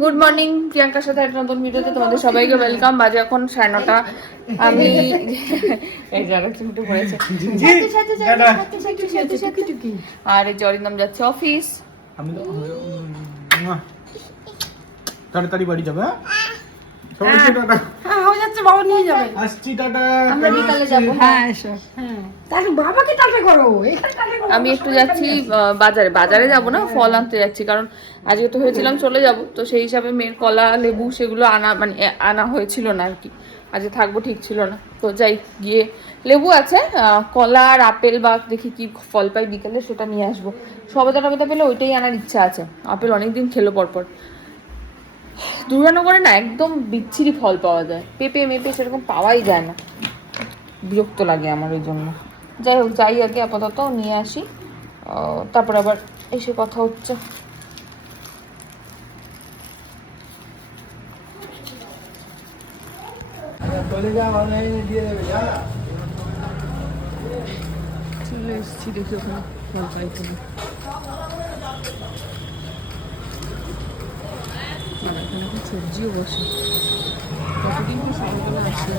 Good morning প্রিয়াঙ্কার সাথে একটা নতুন ভিডিওতে তোমাদের সবাইকে ওয়েলকাম বাজে এখন সাড়ে নটা আমি এই পড়েছে আর এই অরিন্দম যাচ্ছে অফিস আমি তাড়াতাড়ি বাড়ি যাবে হ্যাঁ? বাবা নিয়ে যাবে। আসছি টাটা আমরা বিকালে যাব। হ্যাঁ এসো। হ্যাঁ। তাহলে বাবাকে টাটা করো। আমি একটু যাচ্ছি বাজারে। বাজারে যাব না ফল আনতে যাচ্ছি কারণ আজকে তো হয়েছিলাম চলে যাব। তো সেই হিসাবে মেয়ের কলা লেবু সেগুলো আনা মানে আনা হয়েছিল না আর কি। আজকে থাকব ঠিক ছিল না। তো যাই গিয়ে লেবু আছে আহ, কলা আর আপেল বা দেখি কি ফল পাই বিকালে সেটা নিয়ে আসব। সবেদা টবেদা পেলে ওইটাই আনার ইচ্ছা আছে। আপেল অনেকদিন খেলো পরপর। দুর্গানগরে না একদম বিচ্ছিরি ফল পাওয়া যায়। পেঁপে, মেপে সেরকম পাওয়াই যায় না। বিরক্ত লাগে আমার ওই জন্য। যাই হোক, যাই আগে আপাতত নিয়ে আসি। তারপর আবার এসে কথা হচ্ছে। চলে এসেছি দেখি ওখানে ফল পাই আর এখানে এখন সবজিও বসে। কতদিন তো সকালবেলা আসলে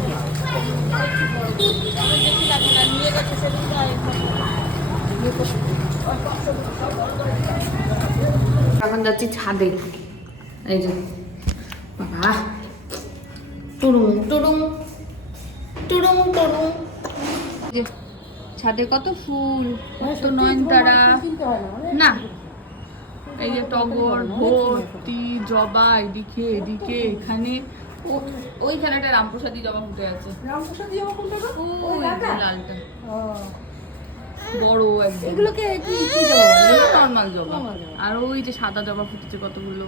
এখন যাচ্ছি ছাদে। এই যে বাবা। টুরুম টুরুম টুরুম যে ছাদে কত ফুল কত নয়নতারা। না এই যে টগর ভর্তি জবা এদিকে এদিকে এখানে। ওইখানে একটা রামপ্রসাদী জবা ফুটে আছে। রামপ্রসাদ কোনটা গো? ওই লালটা? বড় একদম। এগুলোকে কি কি যাব নর্মাল জবা। আর ওই যে সাদা জবা ফুটেছে কতগুলো।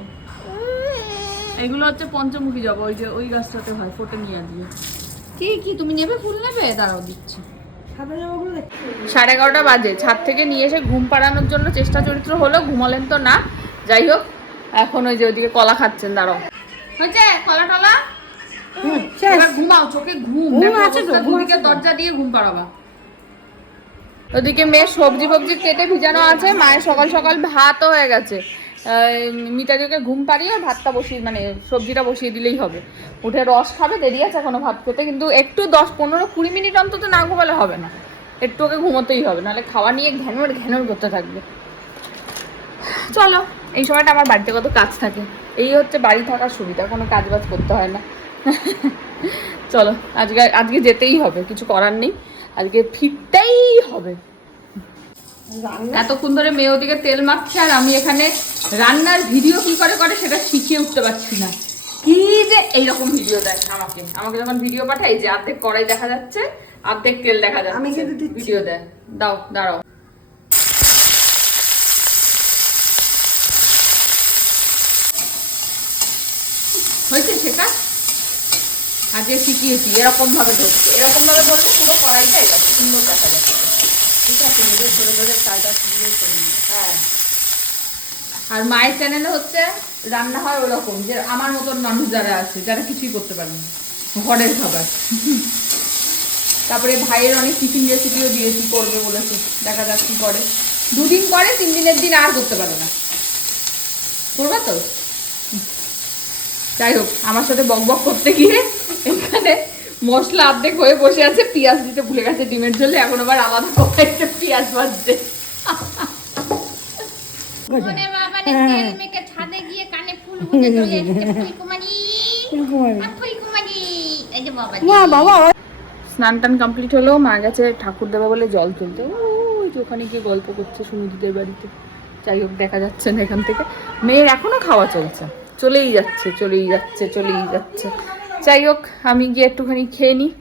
এগুলো হচ্ছে পঞ্চমুখী জবা ওই যে ওই গাছটাতে হয় ফোটে নিয়ে দিয়ে কি কি তুমি নেবে? ফুল নেবে? দাঁড়াও দিচ্ছি। সাড়ে এগারোটা বাজে। ছাদ থেকে নিয়ে এসে ঘুম পাড়ানোর জন্য চেষ্টা চরিত্র হলো ঘুমালেন তো না। যাই হোক এখন ওই যে ওইদিকে কলা খাচ্ছেন দাঁড়াও। হয়েছে? কলা টলা? হুম শেষ। এবার ঘুমাও চোখে ঘুম। ঘুম দেখো আছে তো, অবস্থা, ঘুম দুদিকে আছে তো। দরজা দিয়ে ঘুম পাড়াবা। ওদিকে মেয়ে সবজি ফবজি কেটে ভিজানো আছে মায়ের সকাল সকাল ভাতও হয়ে গেছে। মিতাদিকে ঘুম পাড়িয়ে ভাতটা বসিয়ে মানে সবজিটা বসিয়ে দিলেই হবে। উঠে রস খাবে দেরি আছে এখনও ভাত খেতে কিন্তু একটু দশ পনেরো কুড়ি মিনিট অন্তত না ঘুমালে হবে না। একটু ওকে ঘুমোতেই হবে নাহলে খাওয়া নিয়ে ঘ্যানোর ঘ্যানোর করতে থাকবে। চলো। এই সময়টা আমার বাড়িতে কত কাজ থাকে। এই হচ্ছে বাড়ি থাকার সুবিধা কোনো কাজ বাজ করতে হয় না। চলো আজকে আজকে যেতেই হবে কিছু করার নেই। আজকে ফিরতেই হবে। এতক্ষণ ধরে মেয়ে ওদিকে তেল মাখছে আর আমি এখানে রান্নার ভিডিও কি করে করে সেটা শিখিয়ে উঠতে পারছি না। কি যে এইরকম ভিডিও দেয় আমাকে। আমাকে যখন ভিডিও পাঠাই যে অর্ধেক কড়াই দেখা যাচ্ছে অর্ধেক তেল দেখা যাচ্ছে। ভিডিও দেয়। দাও দাঁড়াও। হয়েছে সেটা? আজকে শিখিয়েছি এরকম ভাবে ধরছে। এরকম ভাবে ধরলে পুরো কড়াইটা এরকম সুন্দর দেখা যাচ্ছে ঠিক আছে নিজের ধরে ধরে কাজটা সুন্দর করে হ্যাঁ। আর মায়ের চ্যানেলে হচ্ছে রান্না হয় ওরকম, যে আমার মতন মানুষ যারা আছে, যারা কিছুই করতে পারে না। ঘরের খাবার। তারপরে ভাইয়ের অনেক টিফিন রেসিপিও দিয়েছি, করবে বলেছে। দেখা যাক কি করে। দুদিন করে, তিন দিনের দিন আর করতে পারে না। করবা তো? যাই হোক আমার সাথে বক বক করতে গিয়ে এখানে মশলা অর্ধেক হয়ে বসে আছে পেঁয়াজ দিতে ভুলে গেছে ডিমের ঝোলে এখন আবার আলাদা কড়াইতে পেঁয়াজ ভাজছে বাবা রে তেল মেখে ছাদে গিয়ে কানে ফুল গুঁজে চলে এসেছে ফুলকুমারি। ফুলকুমারি। আর ফুলকুমারি। এই যে বাবা মা বাবা। স্নান টান কমপ্লিট হলো মা গেছে ঠাকুর দেবে বলে জল তুলতে। ওখানে গিয়ে গল্প করছে সুমিদিদের বাড়িতে। যাই হোক দেখা যাচ্ছে না এখান থেকে। মেয়ের এখনও খাওয়া চলছে। চলেই যাচ্ছে চলেই যাচ্ছে চলেই যাচ্ছে। যাই হোক, আমি গিয়ে একটুখানি খেয়ে নিই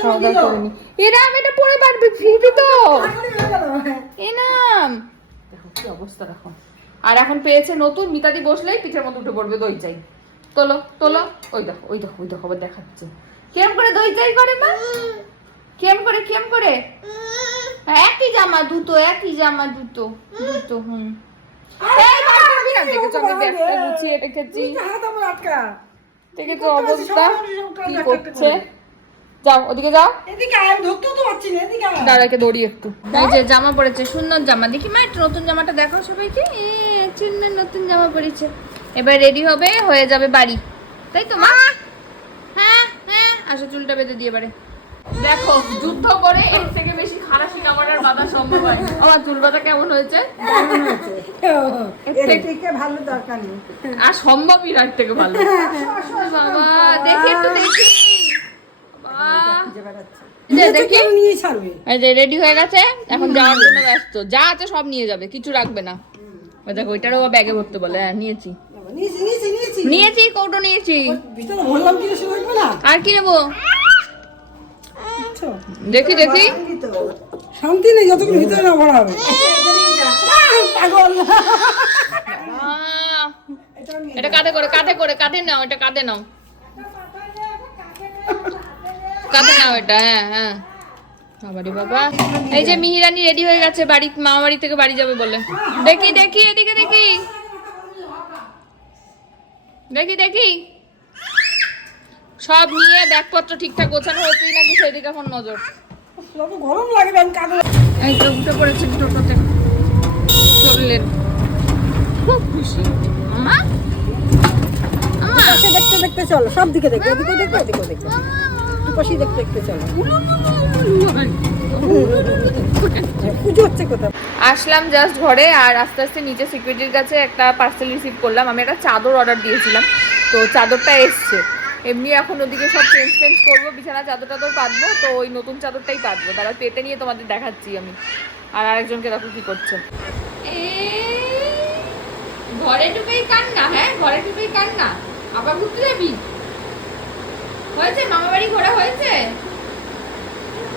খাওয়া দাওয়া করে নিই এরাম এটা পরে পারবে ফিরবি তো! এনাম! কি অবস্থা দেখো। আর এখন পেয়েছে নতুন, মিতাদি বসলেই পিঠের মতো উঠে পড়বে দই চাই। তোলো তোলো, ওই দেখো ওই দেখো ওই দেখো দেখাচ্ছে। কেম করে দই চাই করে, মা? কেম করে কেম করে? একই জামা, দুটো, একই জামা, দুটো দুটো, হুম। জামা পরেছে সুন্দর জামা। দেখি মা একটু নতুন জামাটা দেখো সবাইকে। নতুন জামা পরেছে এবার রেডি হবে হয়ে যাবে বাড়ি। তাই তো মা? হ্যাঁ হ্যাঁ। আসো চুলটা বেঁধে দিয়ে পারে দেখো যুদ্ধ করে এর থেকে বেশি খারাপি বাধা সম্ভব হয় আমার চুল বাঁধা কেমন হয়েছে? এর থেকে ভালো দরকার নেই। আর সম্ভবই রাত থেকে ভালো। বাবা দেখি একটু দেখি। বাবা দেখি। এই যে রেডি হয়ে গেছে? এখন যাওয়ার জন্য ব্যস্ত। যা আছে সব নিয়ে যাবে কিছু রাখবে না। দেখো ওইটারও ব্যাগে ভরতে বলে। হ্যাঁ নিয়েছি। নিয়েছি নিয়েছি নিয়েছি। নিয়েছি কৌটো নিয়েছি। ভিতরে ভরলাম কি শুরু হইবে না? আর কি নেব? দেখি দেখি। শান্তি নেই যতক্ষণ ভিতরে না ভরা হবে। পাগল। এটা কাঁধে করে কাঁধে করে কাঁধে নাও এটা কাঁধে নাও। কাঁধে নাও এটা হ্যাঁ হ্যাঁ। বাবারে বাবা। এই যে মিহিরানি রেডি হয়ে গেছে বাড়ি মামা বাড়ি থেকে বাড়ি যাবে বলে। দেখি দেখি এদিকে দেখি। দেখি দেখি। সব নিয়ে ব্যাগপত্র ঠিকঠাক গোছানো হচ্ছে নাকি সেদিকে এখন নজর গরম লাগবে আমি কাঁদো এই তো উঠে পড়েছে টোটোতে চললেন খুব খুশি মা পাশে দেখতে দেখতে চলো সব দিকে দেখো এদিকে দেখো এদিকে দেখো পাশে দেখতে দেখতে চলো পুজো হচ্ছে কোথাও আসলাম জাস্ট ঘরে আর আস্তে আস্তে নিচে সিকিউরিটির কাছে একটা পার্সেল রিসিভ করলাম আমি একটা চাদর অর্ডার দিয়েছিলাম তো চাদরটা এসছে এমনি এখন ওদিকে সব চেঞ্জ ফেঞ্জ করব, বিছানা চাদর টাদর পাতবো, তো ওই নতুন চাদরটাই পাতবো। তারা পেতে নিয়ে তোমাদের দেখাচ্ছি আমি। আর আরেকজনকে দেখো কি করছে। ঘরে ঢুকেই কান্না হ্যাঁ? ঘরে ঢুকেই কান্না। আবার ঘুরতে যাবি? হয়েছে? মামা বাড়ি ঘোরা হয়েছে?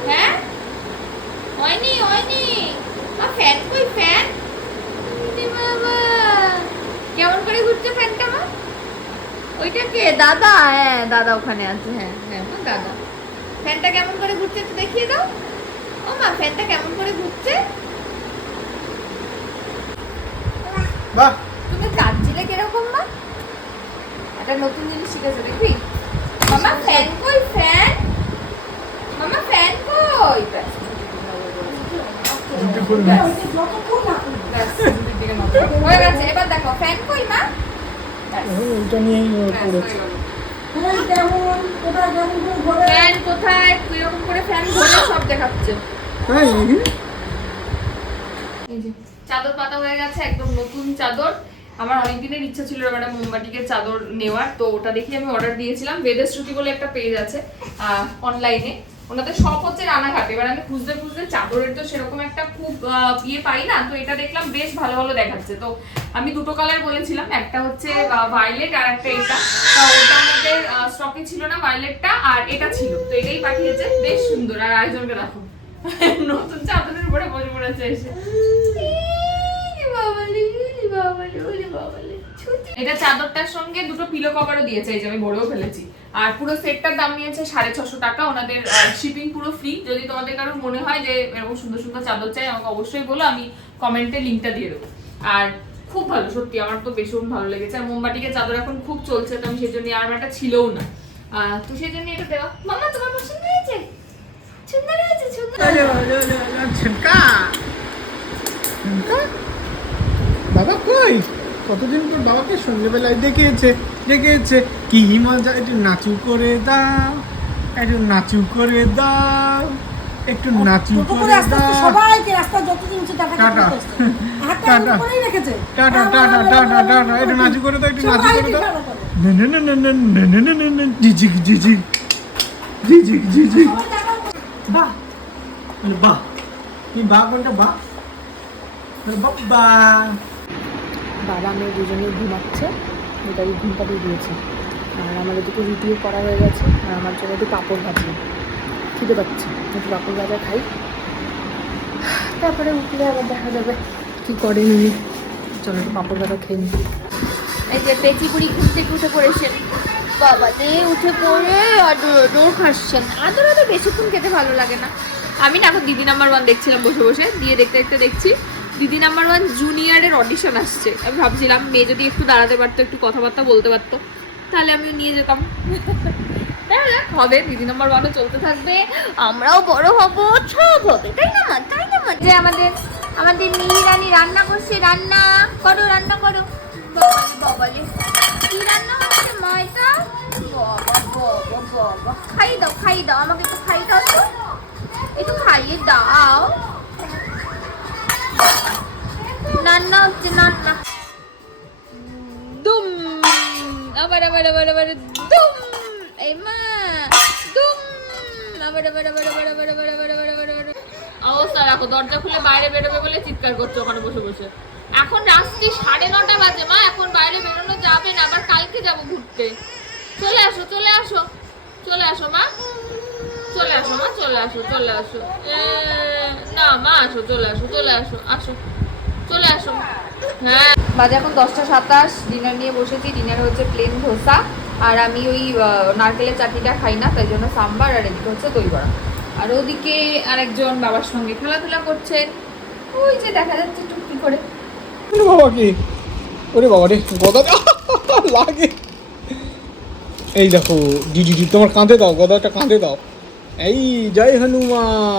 হ্যাঁ? হয়নি হয়নি। ফ্যান কই? ফ্যান বাবা কেমন করে ঘুরছে ফ্যানটা মা ওইটা কে? দাদা? হ্যাঁ দাদা ওখানে আছে। হ্যাঁ হ্যাঁ দাদা। ফ্যানটা কেমন করে ঘুরছে একটু দেখিয়ে দাও। ও মা ফ্যানটা কেমন করে ঘুরছে? বাহ। তুমি দার্জিলে কীরকম মা? একটা নতুন জিনিস শিখেছো দেখবি মামা ফ্যান কই ফ্যান? মামা ফ্যান কই। হয়ে গেছে। এবার দেখো ফ্যান কই মা? ওইটা নিয়েই পড়েছে ফ্যান কোথায়? কেমন করে ঘোরে ফ্যান কোথায় কীরকম করে ফ্যান ঘোরে সব দেখাচ্ছে। তাই নাকি? এই যে, চাদর পাতা হয়ে গেছে একদম নতুন চাদর। আমার অনেক দিনের ইচ্ছা ছিল এবার একটা মোমবাটিকের চাদর নেওয়ার তো ওটা দেখে আমি অর্ডার দিয়েছিলাম। বেদেশ্রুতি বলে একটা পেজ আছে অনলাইনে ওনাদের সব হচ্ছে রানাঘাটে। এবার আমি খুঁজতে খুঁজতে চাদরের তো সেরকম একটা খুব ইয়ে পাই না, তো এটা দেখলাম বেশ ভালো ভালো দেখাচ্ছে। তো আমি দুটো কালার বলেছিলাম, একটা হচ্ছে ভায়োলেট আর একটা এটা। তো ওটা আমাদের স্টকে ছিল না ভায়োলেটটা আর এটা ছিল। তো এটাই পাঠিয়েছে, বেশ সুন্দর। আর আরেকজনকে রাখো নতুন চাদরের উপরে বসে পড়েছে এসে। এটা চাদরটার সঙ্গে দুটো পিলো কভারও দিয়েছে, এই যে আমি ভরেও ফেলেছি। আর পুরো সেটটার দাম নিয়েছে সাড়ে ছশো টাকা, ওনাদের শিপিং পুরো ফ্রি যদি তোমাদের কারোর মনে হয় যে এরকম সুন্দর সুন্দর চাদর চাই, আমাকে অবশ্যই বলো, আমি কমেন্টে লিঙ্কটা দিয়ে দেবো। আর খুব ভালো, সত্যি, আমার তো ভীষণ ভালো লেগেছে। আর মোমবাটিকে চাদর এখন খুব চলছে, তো আমি সেই জন্য আর একটা ছিলও না। তো সেই জন্য এটা দেওয়া। মামা তোমার পছন্দ হয়েছে? সুন্দর হয়েছে, সুন্দর? বাবা কই? কতদিন পর বাবাকে সন্ধ্যেবেলায় দেখিয়েছে দেখিয়েছে কি মজা একটু নাচু করে দাও একটু নাচু করে দাও একটু নাচু করে দাও। সবাইকে রাস্তা যত দিনছে টাকা টাটা। টাটা। উপরেই রেখেছে। Tata tata tata tata. একটু নাচু করে দাও একটু নাচু করে দাও। না না না না না না না না না জিজিক জিজিক জিজিক জিজিক বাহ। বাহ। তুমি বাহ কোনটা বাহ। বাবা বাবা মেয়ে দুজনেই ঘুমাচ্ছে। মেয়েটাকে ঘুম পাড়িয়ে দিয়েছে। আর আমার এদিকে রুটিও করা হয়ে গেছে। আর আমার জন্য একটু পাঁপড় ভাজি। খিদে পাচ্ছে। একটু পাঁপড় ভাজা খাই। তারপরে উঠলে আবার দেখা যাবে কি করে নিনি। চলো একটু পাঁপড় ভাজা খেয়ে নিই। এই যে পেঁচি বুড়ি ঘুম থেকে উঠে পড়েছেন। বাবা দে উঠে পড়ে আদর আদর খাচ্ছেন। আদর আদর বেশিক্ষণ খেতে ভালো লাগে না। আমি না, এখন দিদি নাম্বার ওয়ান দেখছিলাম বসে বসে। দিয়ে দেখতে দেখতে দেখছি। দিদি নাম্বার ওয়ান জুনিয়রের অডিশন আসছে। আমি ভাবছিলাম, মেয়ে যদি একটু দাঁড়াতে পারতো, একটু কথাবার্তা বলতে পারতো, তাহলে আমিও নিয়ে যেতাম। হবে, দিদি নাম্বার ওয়ানও চলতে থাকবে। আমরাও বড় হব, সব হবে, তাই না? তাই না যে আমাদের আমাদের মিহিরানি রান্না করছে, রান্না করো রান্না করো। বাবালে কি রান্না হচ্ছে, মা, এটা? বাবা বাবা খাইয়ে দাও খাইয়ে দাও, আমাকে একটু খাইয়ে দাও একটু খাইয়ে দাও। রান্না হচ্ছে রান্না দুম আবার আবার আবার আবার দুম এই মা দুম আবার আবার আবার আবার আবার আবার আবার আবার আবার আবার অবস্থা রাখো দরজা খুলে বাইরে বেরোবে বলে চিৎকার করছে ওখানে বসে বসে। এখন রাত্রি সাড়ে নটা বাজে মা এখন বাইরে বেরোনো যাবে না আবার কালকে যাব ঘুরতে। চলে আসো চলে আসো চলে আসো মা। চলে আসো মা চলে আসো চলে আসো। না মা আসো চলে আসো চলে আসো আসো। চলে আসো। হ্যাঁ। বাজে এখন দশটা সাতাশ ডিনার নিয়ে বসেছি ডিনার হচ্ছে প্লেন ধোসা আর আমি ওই নারকেলের চাটনিটা খাই না তাই জন্য সাম্বার আর এদিকে হচ্ছে দই বড়া। আর ওদিকে আরেকজন বাবার সঙ্গে খেলাধুলা করছেন ওই যে দেখা যাচ্ছে টুকটি করে। বাবা কি? ওরে বাবা রে গদা লাগে। এই দেখো ডিডি তোমার কাঁধে দাও গদাটা কাঁধে দাও। এই জয় হনুমান।